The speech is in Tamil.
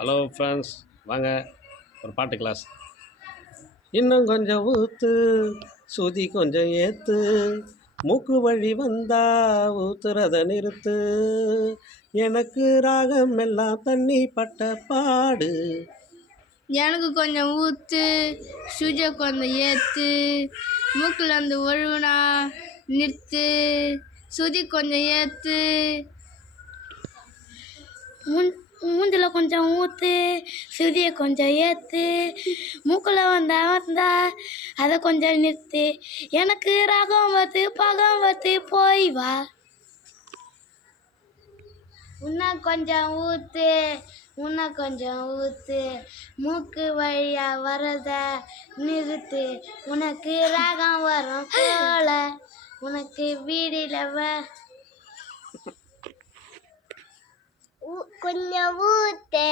ஹலோ ஃப்ரெண்ட்ஸ், வாங்க ஒரு பாட்டு கிளாஸ். இன்னும் கொஞ்சம் ஊற்று, சுதி கொஞ்சம் ஏற்று, மூக்கு வழி வந்தா ஊத்துறத நிறுத்து, எனக்கு ராகம் எல்லாம் தண்ணி பட்ட பாடு. எனக்கு கொஞ்சம் ஊற்று, சுஜ கொஞ்சம் ஏற்று, மூக்கில் வந்து ஒழுகுனா நிறுத்து, சுதி கொஞ்சம் ஏற்று, மூஞ்சில் கொஞ்சம் ஊற்று, சுதியை கொஞ்சம் ஏற்று, மூக்கில் வந்தா அதை கொஞ்சம் நிறுத்து, எனக்கு ராகம் வருது பகம் வருது போய் வா. இன்னும் கொஞ்சம் ஊற்று, மூக்கு வழியா வரத நிறுத்து, உனக்கு ராகம் வரும் போல, உனக்கு வீடில கொஞ்சம் ஊற்று.